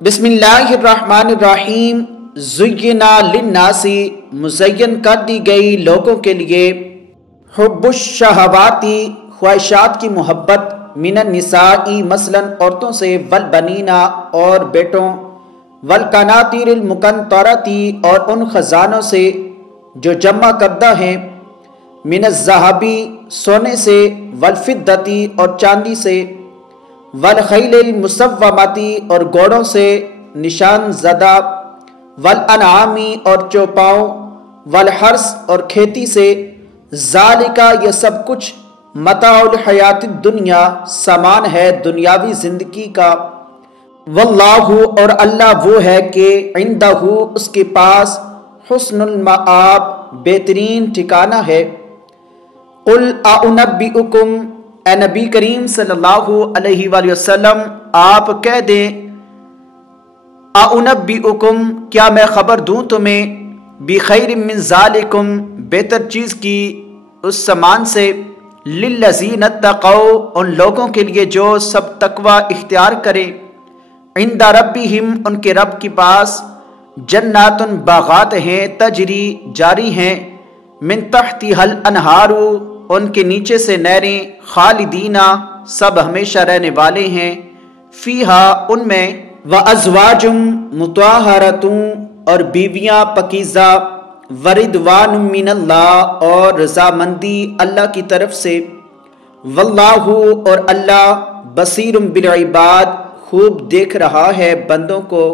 بسم اللہ الرحمن الرحیم۔ زینا للناسی، مزین کر دی گئی لوگوں کے لیے، حب الشہواتی، خواہشات کی محبت، من النساء مثلاً عورتوں سے، والبنینا اور بیٹوں، والقناطیر المقنطرتی اور ان خزانوں سے جو جمع کردہ ہیں، من الذہبی سونے سے، والفدتی اور چاندی سے، والخیل المسومتی اور گھوڑوں سے نشان زدہ، والانعامی اور چوپاؤں، والحرث اور کھیتی سے، ذالکا یہ سب کچھ، متاع الحیات الدنیا سامان ہے دنیاوی زندگی کا، واللہ اور اللہ وہ ہے کہ عندہ اس کے پاس حسن المآب بہترین ٹھکانہ ہے۔ قل اعنبئکم، اے نبی کریم صلی اللہ علیہ وآلہ وسلم آپ کہہ دیں، اعنبئکم کیا میں خبر دوں تمہیں، بخیر من ذالکم بہتر چیز کی اس سامان سے، للذین اتقوا ان لوگوں کے لیے جو سب تقوی اختیار کریں، عند ربہم ان کے رب کے پاس، جنات باغات ہیں، تجری جاری ہیں، من تحتھا الانہار ان کے نیچے سے نہریں، خالدین سب ہمیشہ رہنے والے ہیں، فیہا ان میں، وازواج مطہرۃ اور بیویاں پاکیزہ، ورضوان من اللہ اور رضامندی اللہ کی طرف سے، واللہ اور اللہ بصیر بالعباد خوب دیکھ رہا ہے بندوں کو۔